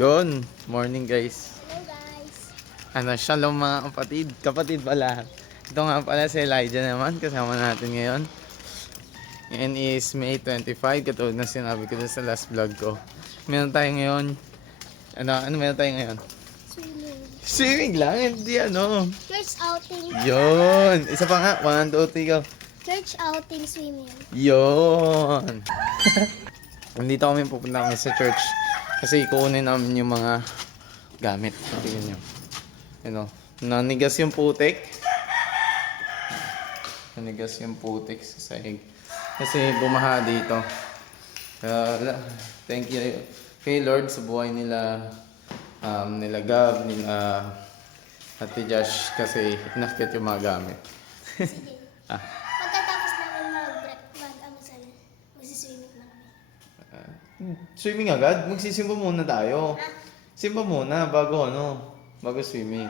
Yun, morning guys. Hello guys. Shalom mga kapatid. Kapatid pala. Ito nga pala si Elijah naman, kasama natin ngayon. Ngayon is May 25, katulad na sinabi ko sa last vlog ko. Meron tayo ngayon. Ano meron tayo ngayon? Swimming. Swimming lang, hindi Church outing. Yun! Isa pa nga, 1, 2, 3, go. Church outing swimming. Yun! Nandito kami, pupunta kami sa church. Kasi ikuunin namin yung mga gamit. Tingnan nyo. Nanigas yung putik. Nanigas yung putik sa sahig. Kasi bumaha dito. Thank you kay Lord sa buhay nila. Nila Gab, nila Ate Josh. Kasi inakit yung mga gamit. Sige. Pagkatapos namin magsiswimming na kami. Swimming agad? Magsisimba muna tayo. Simba muna bago swimming.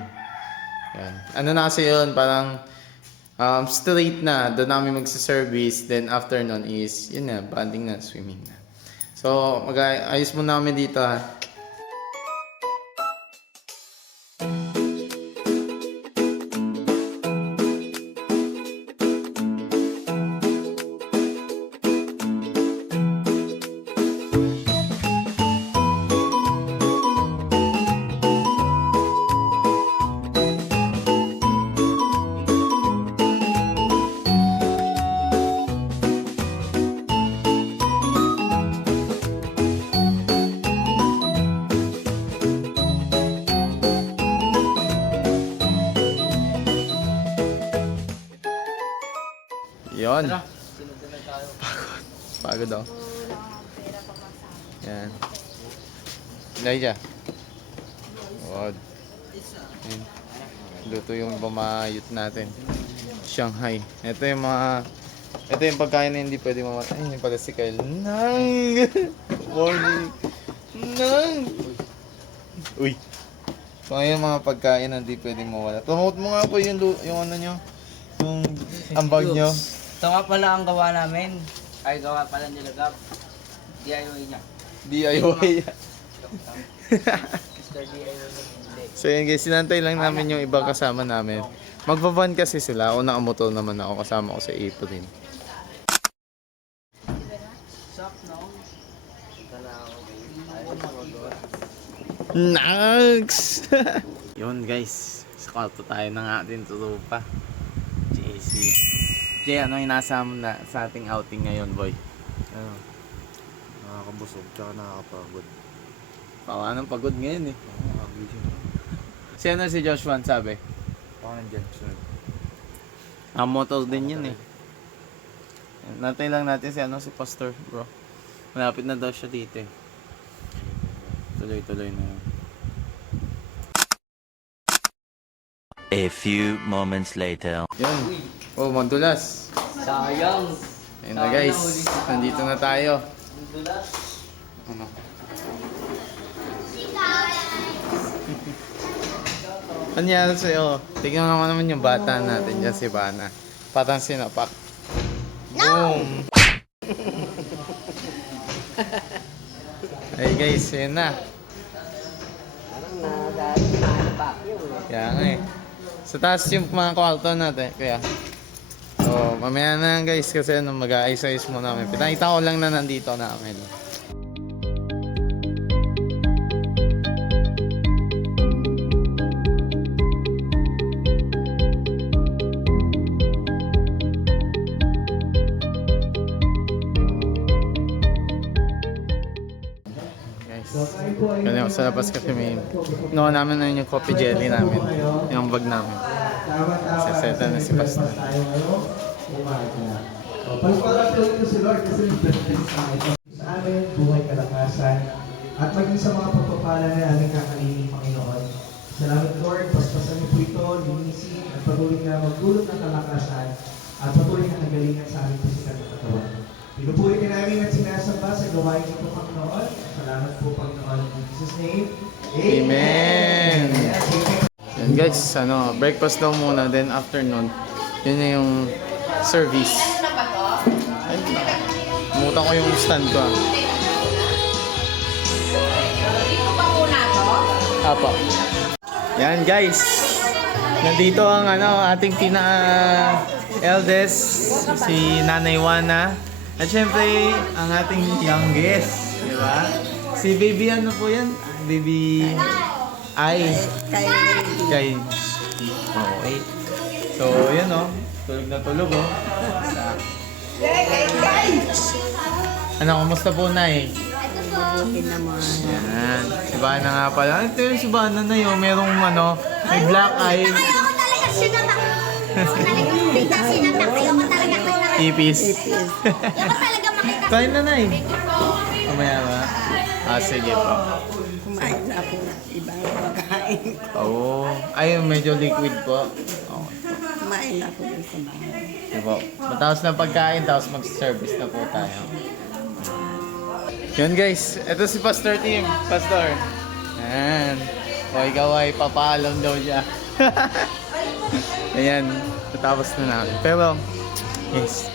Yan. Na kasi yun, parang straight na, doon namin magsa-service, then after nun is, yun na, banding na, swimming na. So, mag-ayos muna kami dito ha. Yun. Pagod daw. Yan. Elijah. Wad. Yan. Luto yung bamayot natin. Shanghai. Ito yung pagkain na hindi pwede mamatay. Ay, yung pala si Kyle. Nang! Morning! Nang! Uy! So, yung mga pagkain na hindi pwede mawala. Promote mo nga po yung ano nyo. Yung ambag nyo. Ito nga pala ang gawa namin. Ay, gawa pala nila Gab. DIY niya. DIY. Mr. DIY hindi. So yun guys, sinantay lang namin yung ibang kasama namin. Magbaban kasi sila. Ako nakamotor naman ako, kasama ko sa April. Sup, no? Nags! Yun guys, sa kwarto tayo ng ating turupa. JC. Jay, ano yung nasa mo na sa ating outing ngayon, boy? Nakakabusog, tsaka nakakapagod. Anong pagod ngayon eh. Nakakagising. Si Joshua sabi? Baka nandyan, sunod. Motor din yun eh. Natay lang natin si Pastor, bro. Malapit na daw siya dito eh. Tuloy-tuloy na yun. A few moments later. Yun. Oh, madulas. Sayang. Ayun na guys. Nandito na tayo. Ano? Ano yan sa'yo? Tignan naman yung bata natin dyan, si Bana. Parang sinapak. Boom! Hey guys, yun na. Kaya nga eh. Sa taas yung mga kwarto natin, kaya. So, mamaya na guys kasi mag-a-ayos muna namin. Pinakita ko lang na nandito namin. Kaya sa labas kasi may nakuha namin na yung coffee jelly namin, yung bag namin. Saseta na si Pastor. Pagpapatuloy ko si Lord kasi sa amin, buhay kalakasan, at maging sa mga pagpapala na aming kakainin, Panginoon. Salamat Lord, paspasan niyo po ito, linisin, at patuloy na magdulot ng kalakasan, at patuloy na kagalingan sa aming pisikal na katawan. Pinupuri ka namin at sinasamba sa gawain ito, Panginoon. Salamat po, Panginoon. In Jesus' name, Amen! Yan guys, breakfast daw muna, then afternoon, yun na yung service. Ay, muta ko yung stand ko. Dito pa muna. Apo. Yan guys. Nandito ang ating eldest, si Nanay Juana. At syempre, ang ating youngest, di ba? Si baby ano po yan? Baby Ay. Kay. Okay. So, yun tulog na tulog Ano, kumusta po na eh? Yan. Si Bana nga pala. Ito yung si Bana na yun. Merong may black eye. Ayoko talaga sinata. Ayoko talaga sinata. Ayoko talaga sinata. Ipis. Ayoko talaga makita. Kain na eh. Mamaya ba? Sige po. Kumain na ako ng ibang pagkain. Oo. Ay, medyo liquid po. Okay. Kumain na ako dun sa bahay. Sige po. Matapos na pagkain, tapos mag-service na po tayo. Yun guys, ito si Pastor Tim. Pastor. Ayan. O ikaw ay papaalam daw siya. Ayan. Natapos na namin. Pero, guys,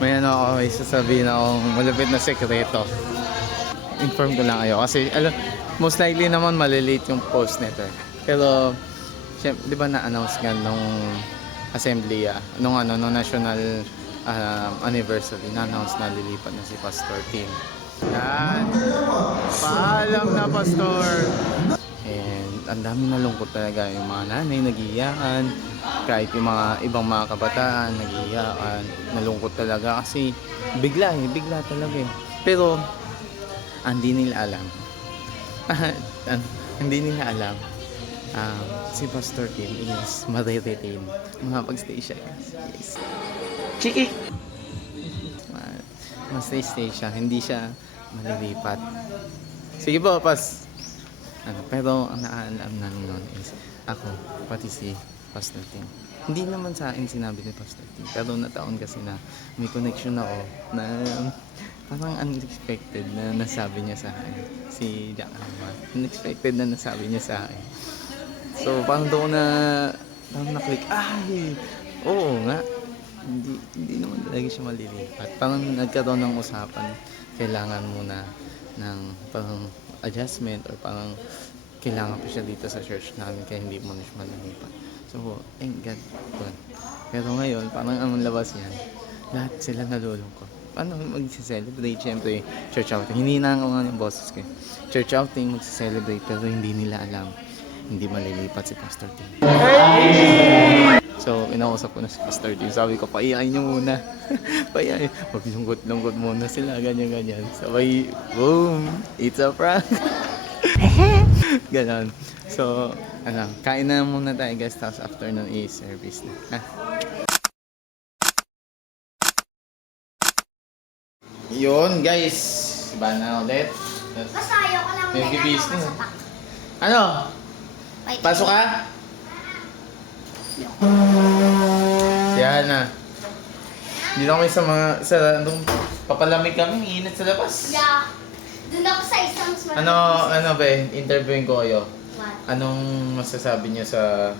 may ako sasabihin akong malapit na sekreto. Inform ko lang kayo. Kasi, most likely naman malilate yung post nito. Pero, syempre, di ba na-announce nga nung assembly, nung national anniversary, na-announce na lilipat na si Pastor Tim. Yan. Paalam na, Pastor! And ang dami nalungkot talaga. Yung mga nanay nag-iiyakan, kahit yung mga ibang mga kabataan nag-iiyakan, nalungkot talaga kasi bigla talaga eh. Pero hindi nila alam. Hindi nila alam. Si Pastor Tim is mariretain. Makapag-stay siya, guys. Yes. Chiki! Mas-stay siya. Hindi siya malilipat. Sige po, pas. Pero ang naaalam namin noon is ako, pati si Pastor Tim. Hindi naman sa akin sinabi ni Pastor Tim. Pero nataon kasi na may connection ako na parang unexpected na nasabi niya sa akin. Si Jack Ahmad. Unexpected na nasabi niya sa akin. So parang doon parang na-click. Ay! Oo nga. Hindi naman talaga siya malilipat. Parang nagkaroon ng usapan. Kailangan muna ng parang adjustment or parang kailangan pa siya dito sa church namin kaya hindi mo na siya malilipat. So, thank God. Pero ngayon, parang ang labas yan, lahat sila nalulungkot. Paano mag-celebrate? Siyempre, church outing. Hindi na nga ng bosses ko. Church outing, mag-celebrate pero hindi nila alam. Hindi malilipat si Pastor Tim. So, inausap ko na si Pastor Tim. Sabi ko, paiyain niyo muna. Paiyain. Maglungkot-lungkot muna sila. Ganyan-ganyan. Sabay, boom! It's a prank! Ganon. So, kain na muna tayo guys. Tapos after nun i-service na. Yun guys. Iba na ulit. Basta ayoko lang May bibis na. sa pack. Ano? Wait. Pasok ka? Yan na. Dito kami nung papalamig kami, init sa labas. Yeah. Doon ako sa isang smart. Ano ba, interviewin ko kayo. What? Anong masasabi niyo sa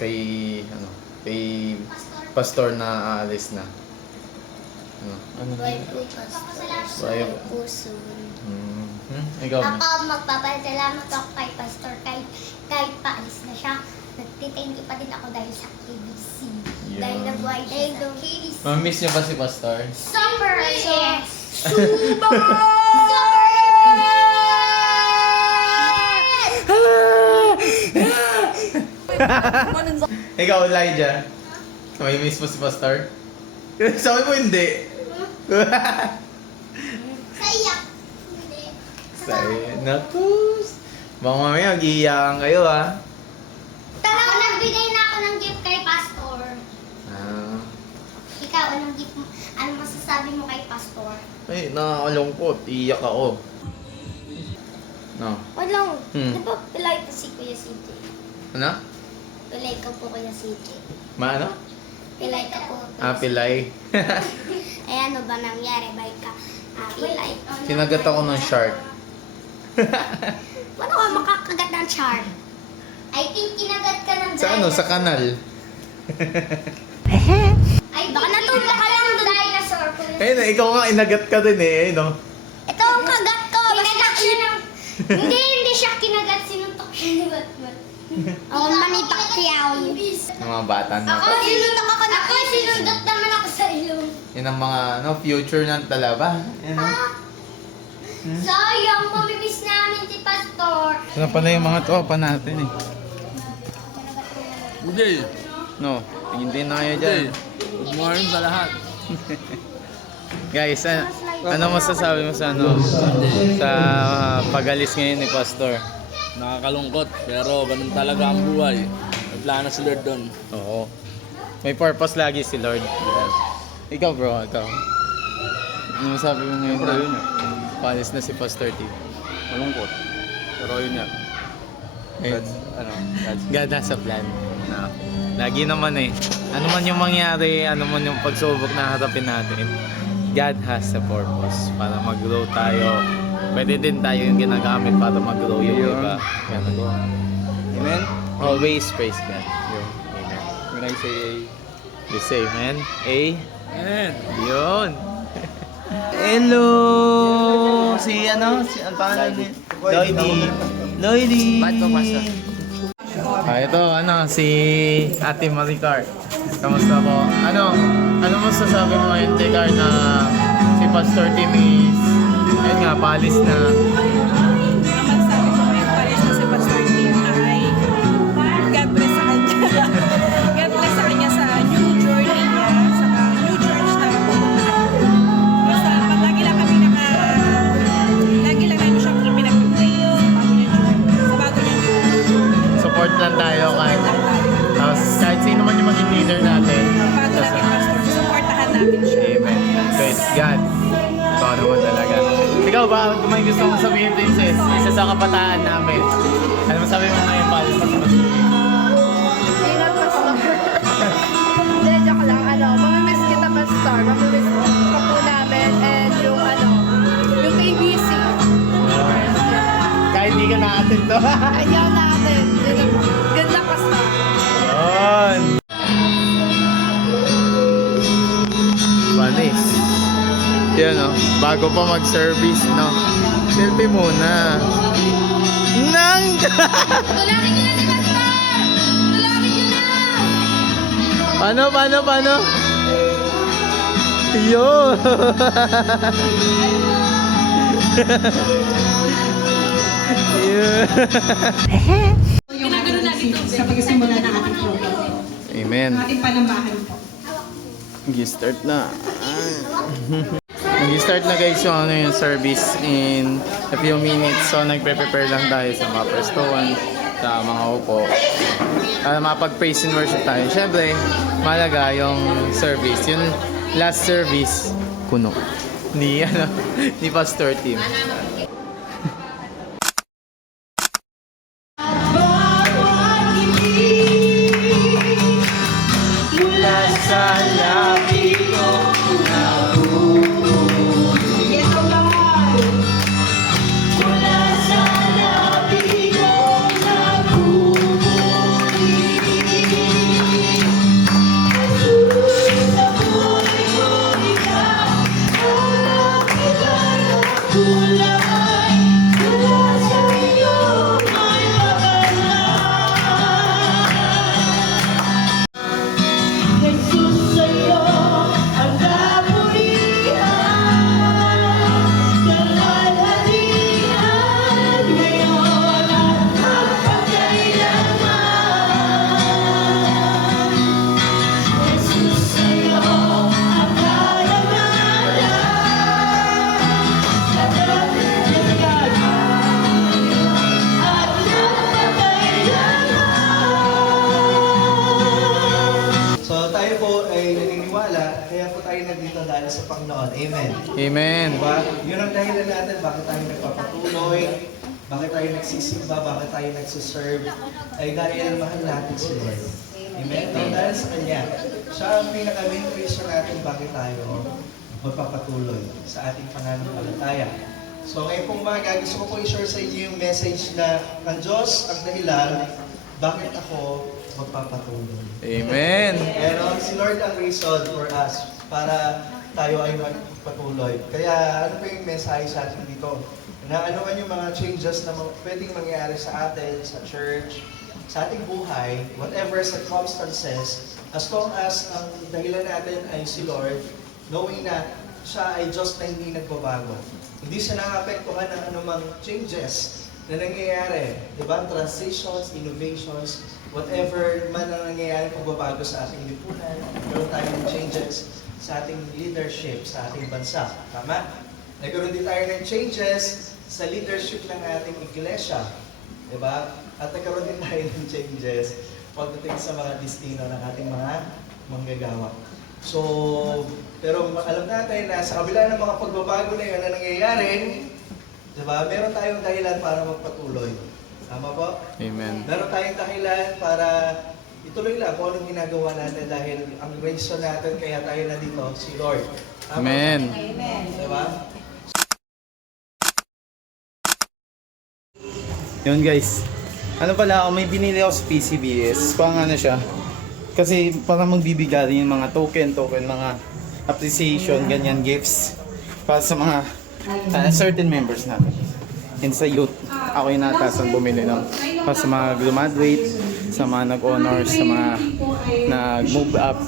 kay pastor na aalis na? Ano? Buhay po, Pastor. Buhay. Po soon. Ikaw ba? Ako, magpapasalamat ako kay Pastor kahit paalis na siya. Nagtithank you pa din ako dahil sa KBC. Yun. Dahil nabuhay siya sa KBC. Mamiss niyo ba si pastor? Super! Yes! Ikaw, Elijah. Mamiss mo si pastor? Sabi mo hindi. Saiyak! Hindi. Nakus. Baka mamaya mag-iiyakan kayo Ako, nagbigay na ako ng gift kay Pastor. Ikaw, anong gift mo? Ano masasabi mo kay Pastor? Ay, nakakalungkot. Iiyak ako. No. Walang. Hmm. Di ba pilay ko si Kuya CJ? Ano? Pilay ko po Kuya CJ. Maano? Pilay ka po. Pilay. Eh ano ba nangyari? Bye ka. Pilay. Kinagat ako ng shark. Paano ka makakagat ng shark? I think kinagat ka ng Sa Sa kanal. Ay, baka natulog ka lang ng dinosaur. Ayun, ikaw nga inagat ka din no? Ito ang kagat ko. Kinagat siya ng... Hindi niya siya kinagat, sinuntok siya ni Batman. Ako Manny Pacquiao. Ng mga bata na. Ako sinundot naman ako sa ilong. Yun ang mga future ng talaba. Yan, no? Sayang, mamimiss namin si Pastor. Sino pala yung mga tropa natin eh. Hindi. No, hindi na kayo dyan. Good morning sa lahat. Guys, ano masasabi mo sa sa pag-alis ngayon ni Pastor? Nakakalungkot, pero ganun talaga ang buhay. May plano si Lord doon. Oo. May purpose lagi si Lord. Ikaw bro, ikaw. Ano masabi mo ngayon Siyempre, yun na paalis na si Pastor T? Malungkot. Pero yun yan. God's God has a plan. Na, lagi naman eh. Ano man yung mangyari, ano man yung pagsubok na harapin natin, God has a purpose para mag-grow tayo. Pwede din tayo yung ginagamit para mag-grow yung iba. Ganun. Amen? Always praise God. Amen. When I say You say amen? A? Amen. Yun. Hello! Si ano? Si ang pangalan ni? Lloydie. Ba't pa pasa? Ito, si Ate Maricar. Kamusta po? Ano masasabi mo ngayon, Tecar, na si Pastor Tim is, ayun nga, paalis na. Naman sabi ko ngayon palis na si Pastor Tim ay God bless sa kanya. God bless sa kanya sa new journey niya, sa new church na pupunta. Basta lagi lang namin siyang pinag-pray sa bago niyang journey. Support lang tayo kahit. Support lang tayo. Tapos kahit sino man yung maging leader natin. Bago namin Pastor, supportahan namin siya. Amen. Praise God. Ikaw naman talaga. Ikaw ba, kung may gusto mong sabihin, Princess, isa sa kabataan namin. Ano masabi mo ngayon, paalis na si Pastor Tim? Ingat, Pastor. Hindi, joke lang. Mamimiss kita, Pastor. Mamimiss ka po namin. And yung yung KBC. Kahit di ka na-attend to. Ayaw natin. Good luck, Pastor. Yun. Panis. Yan bago pa mag-service, no? Selfie muna. Nang! Tulangin niyo na si Pastor! Tulangin niyo na! Paano? Yo! Ginagano natin ito sa pagsimula ng ating program. Amen. Ating panambahan po. Mag-start na. Mag-start na guys yung service in a few minutes. So nagpe-prepare lang tayo sa mga prestuan, sa mga upo. Para mapag-praise and worship tayo. Siyempre, malaga yung service. Yung last service, kuno. Ni Pastor Tim. sa Panginoon. Amen. Amen. Diba? Yun ang dahilan natin bakit tayo nagpapatuloy, bakit tayo nagsisimba, bakit tayo nagsuserve, ay dahil mahal natin si Lord. Amen? Dahil sa Kanya. Siya ang pinaka-main reason natin bakit tayo magpapatuloy sa ating pananampalataya. So ngayon pong umaga, gusto ko po i-share sa inyo yung message na ang Diyos ang dahilan bakit ako magpapatuloy. Amen. Pero si Lord ang reason for us para tayo ay magpatuloy. Kaya ano po yung mensahe sa atin dito? na ano man yung mga changes na pwedeng mangyari sa atin, sa church, sa ating buhay, whatever circumstances, as long as ang dahilan natin ay si Lord, knowing na siya ay Diyos na hindi nagbabago. Hindi siya nakapektuhan ng anumang changes na nangyayari. Diba? Transitions, innovations, whatever man ang nangyayari pagbabago sa ating lipunan, meron tayong changes sa ating leadership, sa ating bansa. Tama? Nagkaroon din tayo ng changes sa leadership ng ating iglesia. Diba? At nagkaroon din tayo ng changes pagdating sa mga destino ng ating mga manggagawa. So, pero alam natin na sa kabila ng mga pagbabago na yun na nangyayari, diba? Meron tayong dahilan para magpatuloy. Tama po? Amen. Meron tayong dahilan para ituloy lang kung anong ginagawa natin dahil ang reason natin kaya tayo nandito, si Lord. Tama? Amen. Diba? Yun guys. Ano pala ako, may binili ako sa PCBS. Pang ano siya. Kasi para magbibigay rin yung mga token, mga appreciation, ganyan, gifts. Para sa mga certain members natin. And sa youth, ako yung natasan bumili ng para sa mga graduate, sa mga nag-honors, sa mga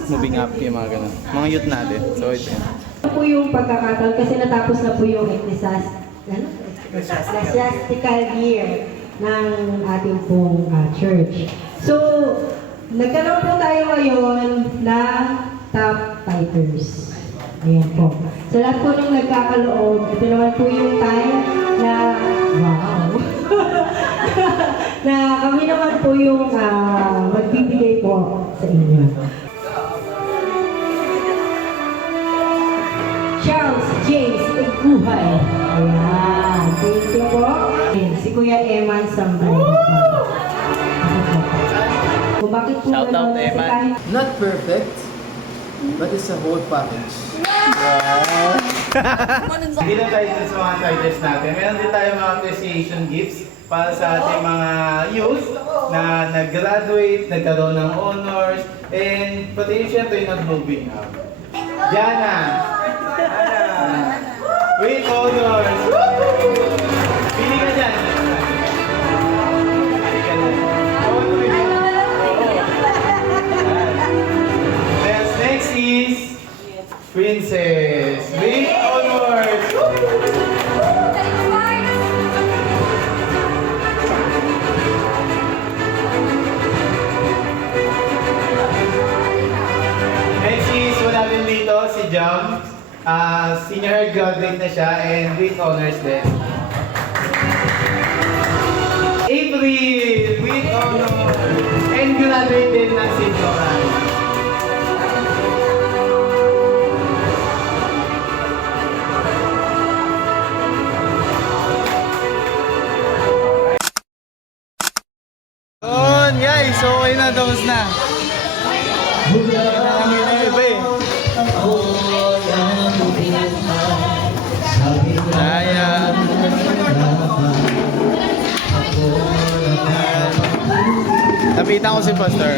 moving up, yung mga ganun. Mga youth natin. So ito yan. Ito po yung pagkakataon kasi natapos na po yung ecclesiastical year ng ating pong church. So, nagkaroon po tayo ngayon ng top fighters. Ayan po. Sa lahat po nung nagkakaloob, ito naman po yung time na, wow! na kami naman po yung magbibigay po sa inyo. Charles James Eguhay. Ayan. Thank you po. Si Kuya Eman Sambay. Kung bakit po Shout out, kasi Eman. kahit Not perfect, but it's a whole package. Hindi lang tayo dun sa mga titles natin. Meron din tayo mga appreciation gifts para sa ating mga youth na nag-graduate, nagkaroon ng honors, and pati yung syempre yung nag-moving up. Jana! With honors! Pili ka dyan! Pili ka dyan. Next is Princess with honors! Next is wala din dito si Jam. Senior graduate na siya and with honors din. April with honors and graduate din ng Sintoran. Yun guys, okay na, tapos na. Ayan. Napitan ko si Pastor.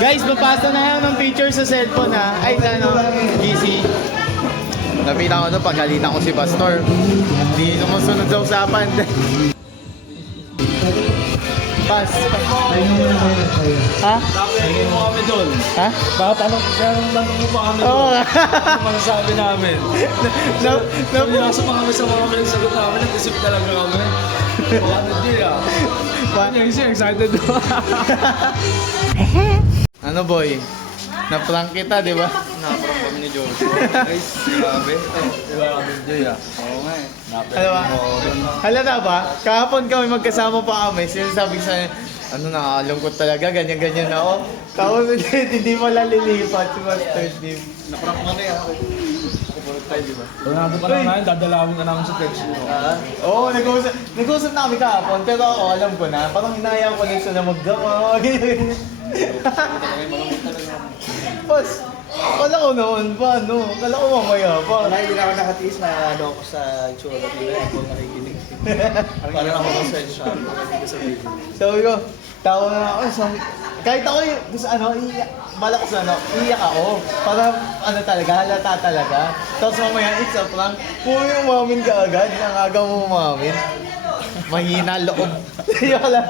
Guys, mapasa na yan ng picture sa cellphone ha. Ay, ano, GC. Napitan ko doon, pagalitan ko si Pastor. Hindi naman sunod sa usapan. Pas. Ha? Nakapagay mo kami doon. Ha? Baka tanong mo pa kami Oo. doon. Ano masasabi namin? Nasa pa kami sa mga pinagsagot namin, nag-isip talaga kami. Ano din excited do. Ano boy? Na-prank kita, di ba? Naprank kami ni Jojo. Guys, grabe. Diba kami Joy Oo nga eh. Ano ba? Halata ba? Kahapon kami magkasama pa kami. Sinasabi sa ano, nakakalungkot talaga, ganyan-ganyan na ako. Tapos hindi mo lalilipat si Master Steve. Naprank kami tayo, di ba? Donado pa lang namin, dadalawin ka namin sa text mo. Oo, nag-uusap na kami kahapon, pero ako alam ko na, parang hinayaan ko na siya na magdama. Pas, kala ko noon pa, no? Kala ko mamaya pa. Wala, hindi na ako nakatiis na ano ako sa itsura nila. Ako nakikinig. Parang ako sa siya. Sabi ko, Tawa na ako. Kahit ako yung, gusto malakas iiyak ako. Para talaga, halata talaga. Tapos mamaya, it's a prank. Kung yung umamin ka agad, ang aga mo umamin. Mahina loob. Yala.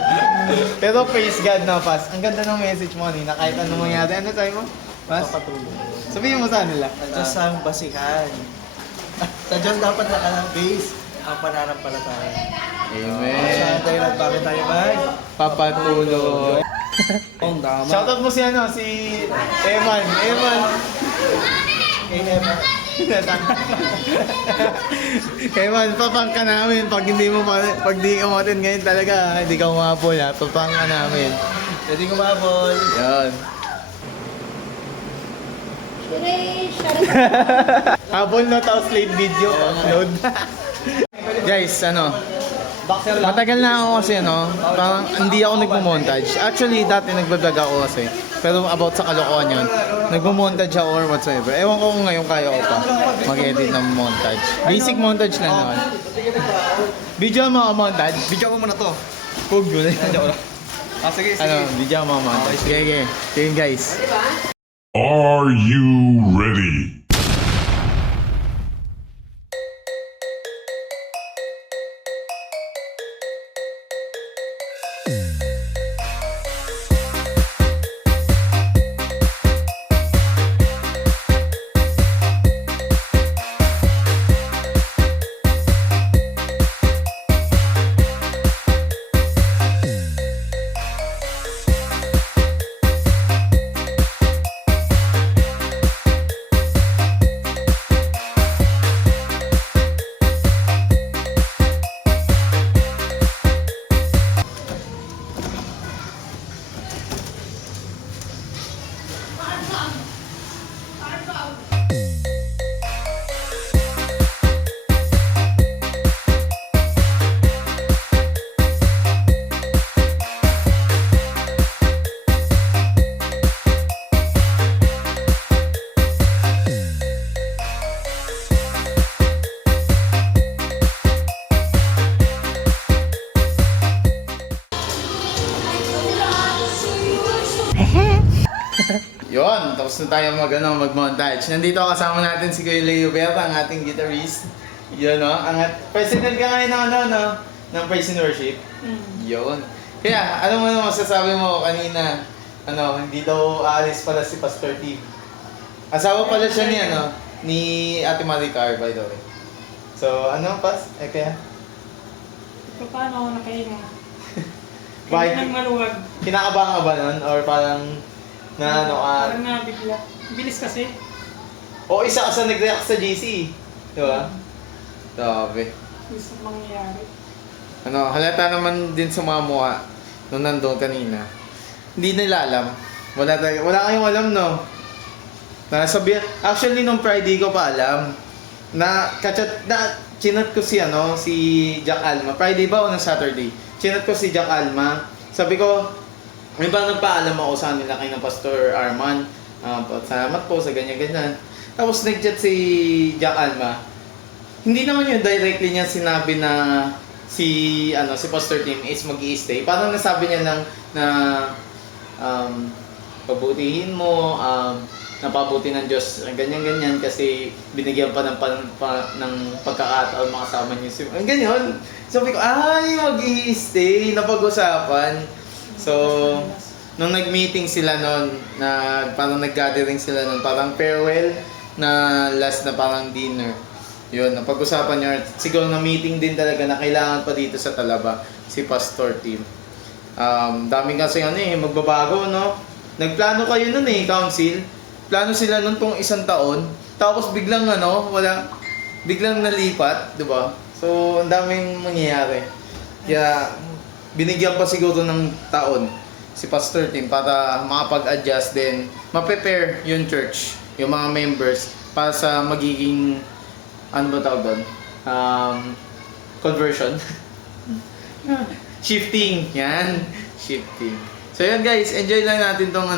Pero praise God na, Pas. Ang ganda ng message mo kanina. Kahit ano mangyari. Ano tayo mo? Pas? Sabihin mo sa nila. Diyos ang basihan. Sa Diyos dapat nakalabase ang pananampalataya. Amen. Siya ang dahilan bakit tayo Papatuloy. Ang dama. Shoutout mo si Eman. Eman, papang ka namin. Pag di ka umatin ngayon talaga, hindi ka umapol ha. Papang ka namin. Pwede kumabol. Yan. Habol na tapos late video upload. Guys, matagal na ako kasi parang hindi ako nagmo-montage. Actually, dati nagbablog ako kasi. Pero about sa kalokohan yun, nagmo-montage ako or whatsoever. Ewan ko kung ngayon kaya ko pa mag-edit ng montage. Basic montage lang naman. Video mo montage? Video mo muna to. Pug yun. Sige. Video mo montage. Sige. Sige guys. Are you ready? Yon, tapos na tayo mag-montage. Nandito kasama natin si Kuya Leo Berta, ang ating guitarist. Yun, president ka ngayon ng praise and worship. Yun. Kaya, ano mo masasabi mo kanina, hindi daw aalis pala si Pastor Tim. Asawa pala siya ni Ate Maricar, by the way. So, Pas? Kaya? Paano ako nakahinga? Bakit? Nang maluwag. Kinakabahan ka ba nun? Or parang, Parang nabigla. Bilis kasi. O isa ka sa nag-react sa JC. Di ba? Sabi. Gusto mangyayari. Halata naman din sa mga mukha nung nandun kanina. Hindi nila alam. Wala kayong alam, no? Actually, nung Friday ko pa alam. Chinat ko si Jack Alma. Friday ba o ng Saturday? Chinat ko si Jack Alma. Sabi ko, may ba nagpaalam ako sa kanila kay na Pastor Arman? Salamat po sa ganyan-ganyan. Tapos nag-chat si Jack Alma. Hindi naman yun directly niya sinabi na si Pastor Tim is mag-i-stay. Parang nasabi niya lang na pabutihin mo, napabuti ng Diyos, ganyan-ganyan kasi binigyan pa ng pagkakataon makasama niyo. Ganyan. Sabi ko, mag-i-stay, napag-usapan. So, nung nag-meeting sila parang nag-gathering sila parang farewell na last na parang dinner. Yun, napag-usapan niya. Siguro na meeting din talaga na kailangan pa dito sa Talaba, si Pastor Tim. Daming kasi magbabago, no? Nagplano kayo council. Plano sila tong isang taon. Tapos biglang biglang nalipat, di ba? So, ang daming mangyayari. Kaya, binigyan pa siguro ng taon si Pastor Tim para makapag-adjust din, ma-prepare yung church, yung mga members para sa magiging conversion. Shifting, yan. Shifting. So yan guys, enjoy lang natin tong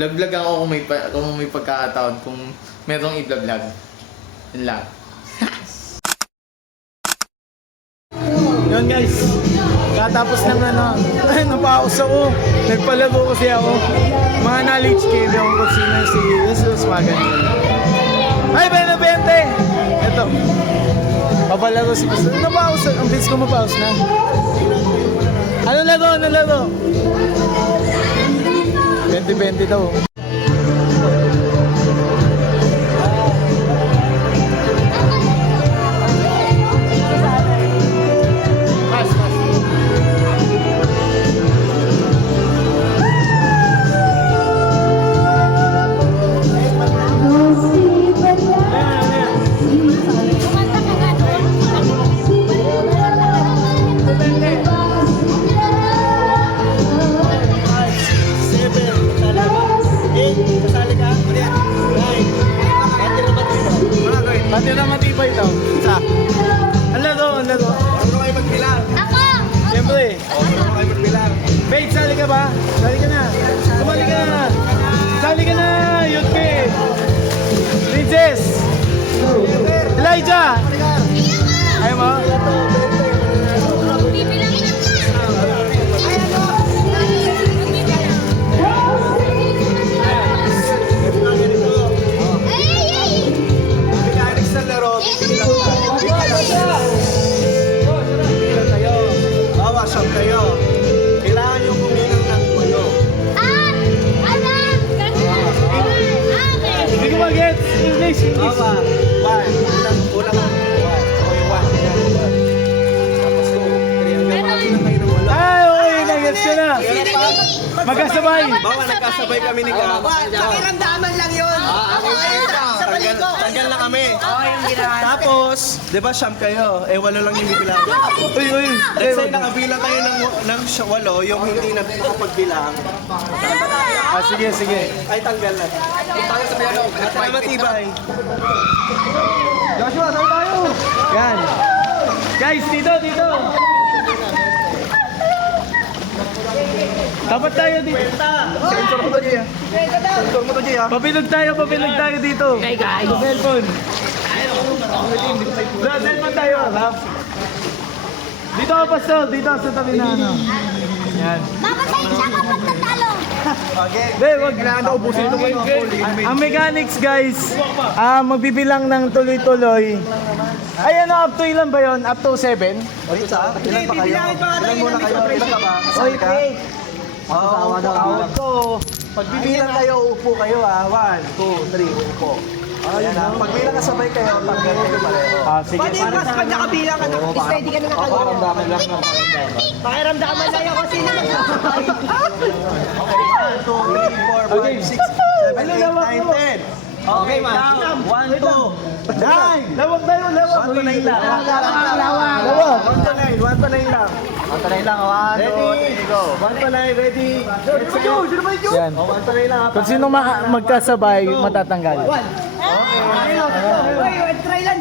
vlog-vlog ako kung may pagkakataon, kung merong i-vlog. Yun lang. Yun guys, katapos ng ano, ay napaus ako. Nagpalaro kasi ako. Mga knowledge game ako kung sino si Jesus, mga ganyan. Ay, Benavente! Ito. Papalaro si Pastor. Napaus, ang bilis ko mapaus na. Ano laro? Ano laro? 20-20 daw. Pati na matibay ito. Isa. Ang laro, ang laro. Ano kayo magbilang? Ako! Siyempre. Ano kayo magbilang? Babe, sali ka ba? Sali ka na. Sumali ka na. Sali ka na, Yutke. Princess. Elijah. Ayaw mo? Bibilangin niyo pa! Ay! Mechanics ng laro, bilang kayo. Bawa, shop kayo. Kailangan yung kumilang ng puno. Ah! Alam! Okay! Hindi ko mag-gets. English, English. Bawa, one. Kulang ang one. Okay, one. Tapos two. Three. Hanggang makabilang kayo ng walo. Ay, okay. Nag-gets ka na. Magkasabay. Bawa, nagkasabay kami ni Gab. Pakiramdaman lang yun. Tanggal na kami. Tapos, di ba siyam kayo? Eh, walo lang yung bibilang. Uy, uy. Let's say nakabilang kayo ng walo, yung hindi nakapagbilang. Ah, sige, sige. Ay, tanggal na. At na matibay. Joshua, saan tayo? Yan. Guys, dito, dito. Dapat tayo dito. Sensor mo to, Jay. Sensor mo to, Jay. Pabilog tayo dito. Hey guys. Sa cellphone. Sa cellphone tayo, ha? Dito ka, Pastor. Dito sa tabi na ano. Yan. Mamatay siya kapag natalo! Okay. Hindi, wag. Kailangan na ubusin ito kayo. Ang mechanics, guys, magbibilang ng tuloy-tuloy. Ay, ano, up to ilan ba yun? Up to 7? Wait, sa? Ilan pa kayo? Ilan muna kayo? Ilan ka ba? Kasali ka? Oo, tawag ko. Pagbibilang kayo, upo kayo ha. 1, 2, 3, upo. Ayan ha. Pagbilang kasabay kayo, tanggal kayo pareho. Ah, sige. Pag nakabilang ka na, is ready ka na nakagawa. Pakiramdaman lang ng Pakiramdaman lang ako sino na. 1, 2, 3, 4, 5, 6, 7, 8, 9, 10. Okay, man. 1, 2, 9. Lawag tayo, lawag. 1 to 9 lang. Lawag. 1 to 9 lang. 1 to 9 lang. 1, 2, 3, go. 1 to 9, ready. Let's go. Sino ba yun? Yan. 1 to 9 lang. Kung sino magkasabay, matatanggal. Try lang.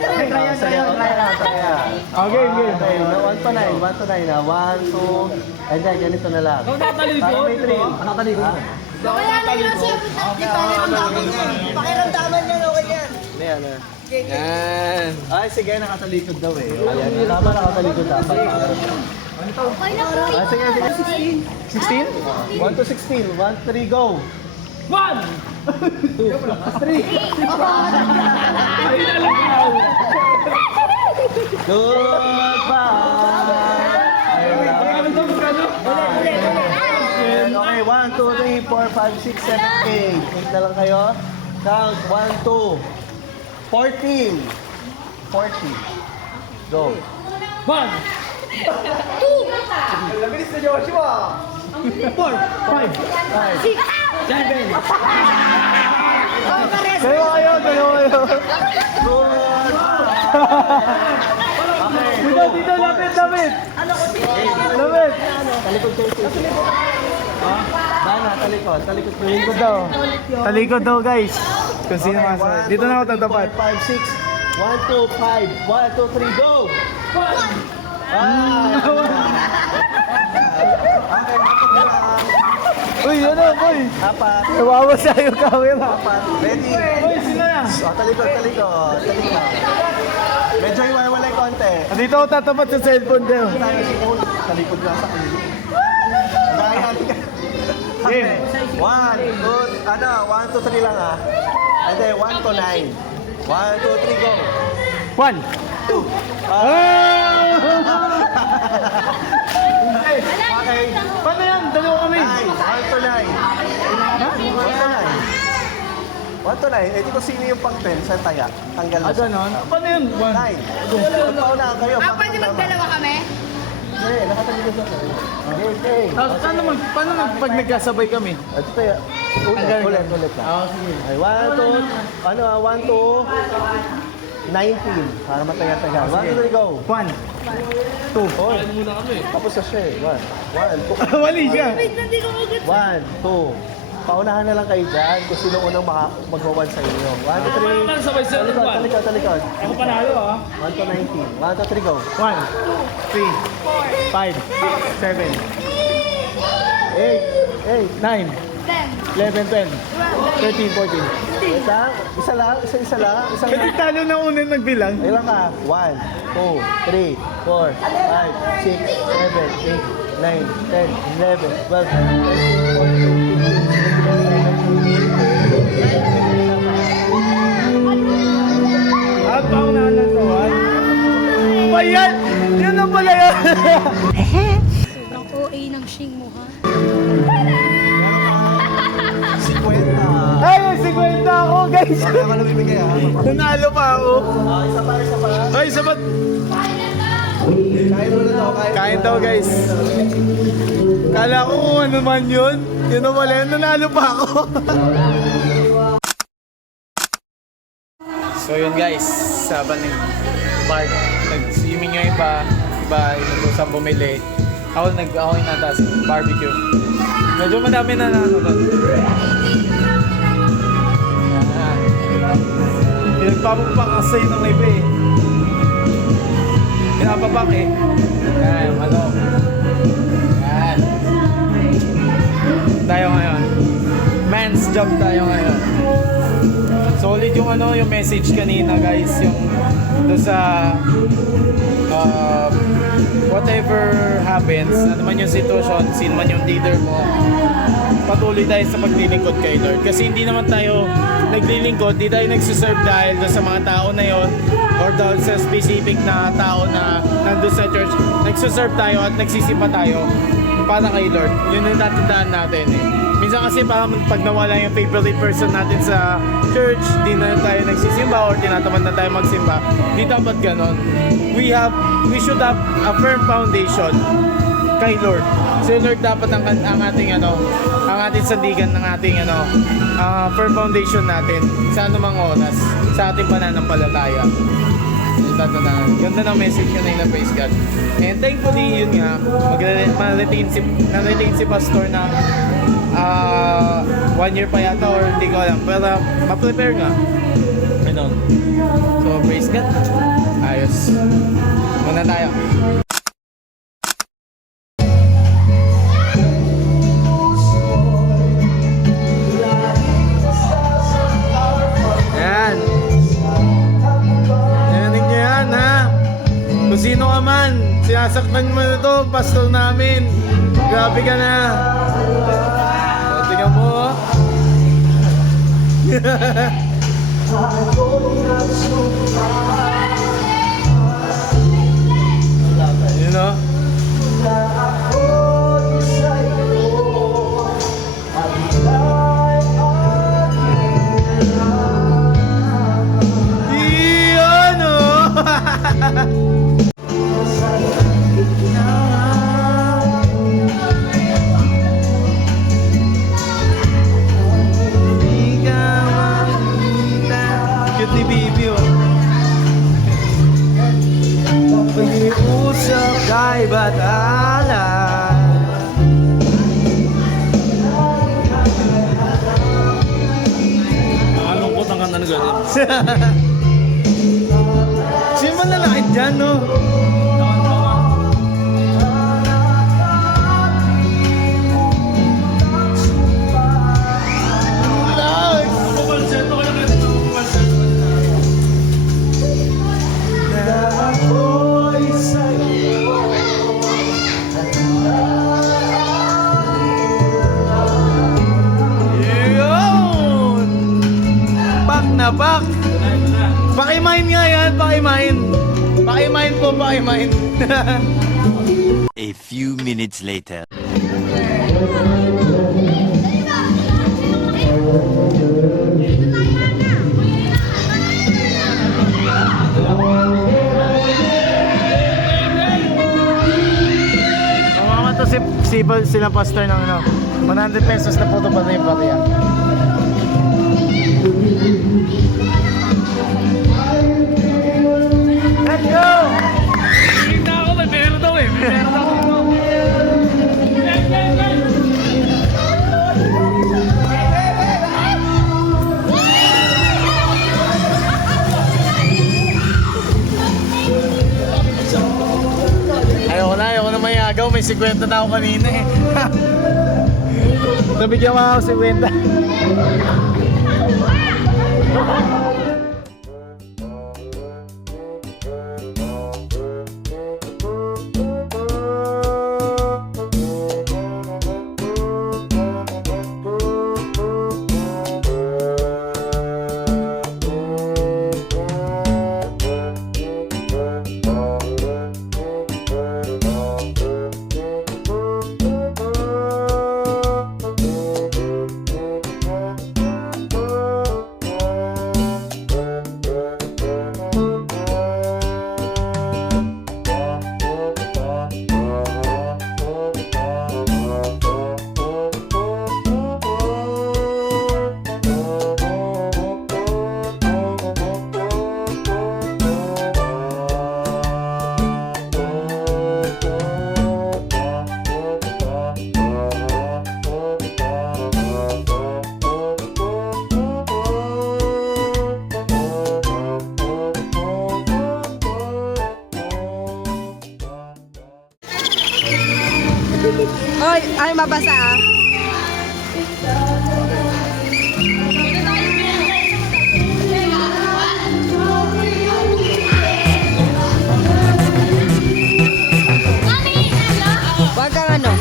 Okay, game. Okay, 1 to 9. 1 to 9 na. 1, 2, and then ganito na lang. Nakatalikod. Pakiramdaman niya, okay yan. Ayan, yan. Ay, sige, nakatalikod daw eh. Ayan, tama nakatalikod dapat. Okay na po. Ah, sige, sige. 16? 1 to 16. 1, 3, go. 1! 2! 3! Okay, 1, 2, 3, 4, 5, 6, 7, 8. 8 na lang kayo. Count. 1, 2. 14. 40. Go. 1, 2! Labilis na Joshua. 4, 5, 7. Kayo. Dito, lapit. Lapit. Talikod kayo. Dana, talikod. Talikod daw. Talikod daw, guys. Kung sino masabi. Dito na ako tatapat. 5, 6. 1, 2, 5. 1, 2, 3, go. 1. Uy, ano, boy? Apat. Kawawa sa'yo, camera. Ready? Uy, sino yan? Talikod. Medyo iwalay konti. Dito ako tatapat sa cellphone daw. Tayo si Paul. Sa likod na sa kanila. Dahil ka. Game. 1, 2, 1 to 3 lang ah. And then 1 to 9. 1, 2, 3, go. 1. 2. Okay. Paano yan? Dalawa kami. 1 to 9. 1 to 9. Eh, di ko sino yung pang 10 sa taya. Tanggal na. Ganon? Paano yun? 1. 9. Magpaunahan kayo. Pwede magdalawa kami? Eh, nakatalikod na kayo. Okay. Paano pag nagkasabay kami? Ito tayo. Ulit na. Sige. Ay, 1 to 19. Para mataya-taga. 1 to 3, go. 1. 2. Oy. Tapos na siya eh. 1, 2. Mali siya. 1, 2. Paunahan na lang kayo dyan kung sino unang magwawan sa inyo. 1 to 3. Sabay sa Talikod. Ako panalo ah. 1 to 19. 1 to 3, go. 1, 3, 5, 7, 8, 9, 11, 12, 13, 14. Isa lang. Kasi talo na una nagbilang. Ilan ka? 1, 2, 3, 4, 5, 6, 7, 8, 9, 10, 11, 12, 13, 14, 15, At paunahan na to, ha? Ba yan? Yan na pala yan. Ang OA ng Shing mo, ha? 50. Ay, 50 ako, guys. Baka ka nabibigay ha? Nanalo pa ako. Isa pa. Ay, sabat. Kain mo na to. Kain daw, guys. Kala ko kung ano man yun. Yun na pala yun. Nanalo pa ako. So yun guys, saban ni Bart, nag-swimming yung iba inutusan bumili. Ako yung natas, barbecue. Medyo madami na doon. Pinagpapapak kasi ng iba eh. Pinapapak eh. Yan, manok. Yan. Tayo ngayon. Man's job tayo ngayon. Solid yung yung message kanina guys, yung doon sa whatever happens, ano man yung sitwasyon, sino man yung leader mo, patuloy tayo sa paglilingkod kay Lord. Kasi hindi naman tayo naglilingkod, hindi tayo nagsiserve dahil doon sa mga tao na yon or dahil sa specific na tao na nandun sa church. Nagsiserve tayo at nagsisimba tayo para kay Lord. Yun yung natandaan natin eh. Minsan kasi parang pag nawala yung favorite person natin sa church, di na tayo nagsisimba or tinatamad na tayo magsimba. Di dapat ganon. We should have a firm foundation kay Lord. So Lord dapat ang ating ang ating sandigan ng ating firm foundation natin sa anumang oras sa ating pananampalataya. Ganda ng message yun na praise God. And thankfully, yun nga, ma-retain si Pastor na 1 year pa yata or hindi ko alam. Pero ma-prepare nga. Ganun. So, praise God. Ayos. Muna tayo. Ayan. Narinig nyo yan, ha? Kung sino ka man, sinasaktan mo na to, pastor namin. Grabe ka na. O, tingnan mo, oh. Yun, oh. Yun, oh. Cute ni Bibi, oh. Pag-iusap kay Batala. Nakalungkot ang kanta na ganyan. Sino man lalaki dyan, no? Pumalseto ka na ganito. Pumalseto. Pakimind po, pakimind. A few minutes later. Mama to sila pastor ng 100 pesos na po ito pala yung barya. Let's go! Nakikita ako, may pera daw eh. May pera daw. Ayoko na mayagaw. May 50 na ako kanina eh. Nabigyan mo ako 50. Oy, ay mabasa ah. Wag kang ano.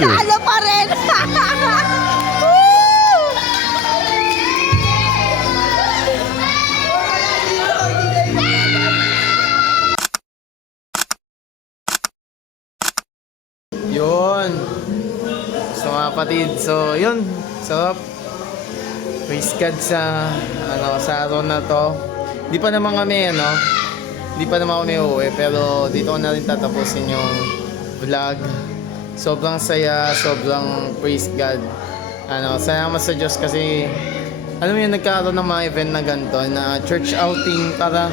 Talo pa rin! Yun. So mga kapatid, so yun. So, praise God sa araw na to. Di pa naman kami uuwi, pero dito ko na rin tatapusin yung vlog. Sobrang saya, sobrang praise God. Salamat sa Diyos kasi alam mo yun, nagkaroon ng mga event na ganito, na church outing, para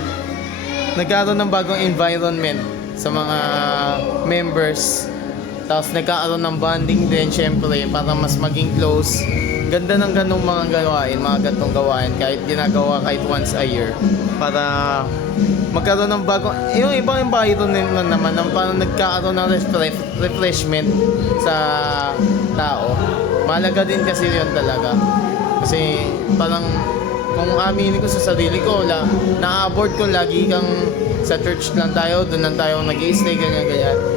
nagkaroon ng bagong environment sa mga members. Tapos nagkaroon ng bonding din, syempre, para mas maging close. Ganda ng ganong mga gawain, mga gantong gawain, kahit ginagawa kahit once a year. Para magkaroon ng bagong, yung ibang environment naman, parang nagkaroon ng refreshment sa tao. Mahalaga din kasi yun talaga. Kasi parang, kung aminin ko sa sarili ko, na-abort ko lagi kang sa church lang tayo, doon lang tayo nag-i-stay, ganyan.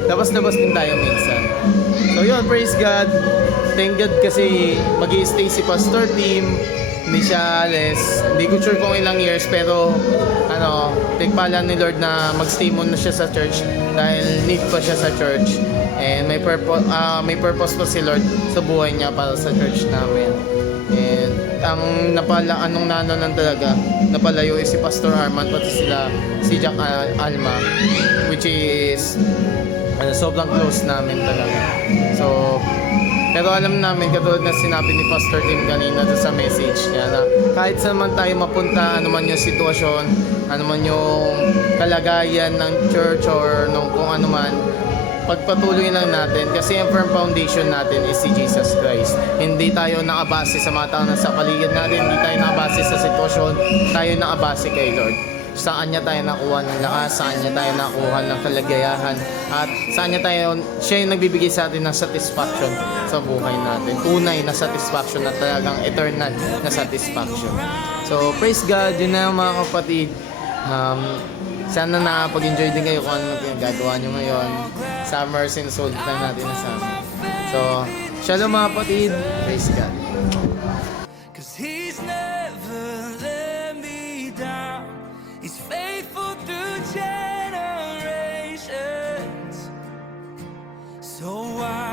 Labas-labas din tayo minsan. So yun, praise God. Thank God kasi mag-i-stay si Pastor Tim. Hindi siya alis. Hindi ko sure kung ilang years, pero tigpala ni Lord na mag-stay muna siya sa church dahil need pa siya sa church. And may purpose pa si Lord sa buhay niya para sa church namin. And anong nano lang talaga, napalayo is si Pastor Arman, pati si Jack Alma, which is sobrang close namin talaga. So, pero alam namin, katulad na sinabi ni Pastor Tim kanina sa message niya, na kahit saan man tayo mapunta, ano man yung sitwasyon, ano man yung kalagayan ng church or kung ano man, pagpatuloy lang natin kasi ang firm foundation natin is si Jesus Christ. Hindi tayo nakabase sa mga tao na sa paligid natin, hindi tayo nakabase sa sitwasyon, tayo nakabase kay Lord. Sa Kanya tayo nakuha ng lakas, sa Kanya tayo nakuha ng kalagayahan, at sa Kanya siya yung nagbibigay sa atin ng satisfaction sa buhay natin. Tunay na satisfaction na talagang eternal na satisfaction. So, praise God, yun na mga kapatid. Sana nakapag-enjoy din kayo kung ano ginagawa nyo ngayon. Summer sinusod lang natin na summer. So, shalom mga kapatid. Praise God. Cause He's never let me down. He's faithful through generations. So why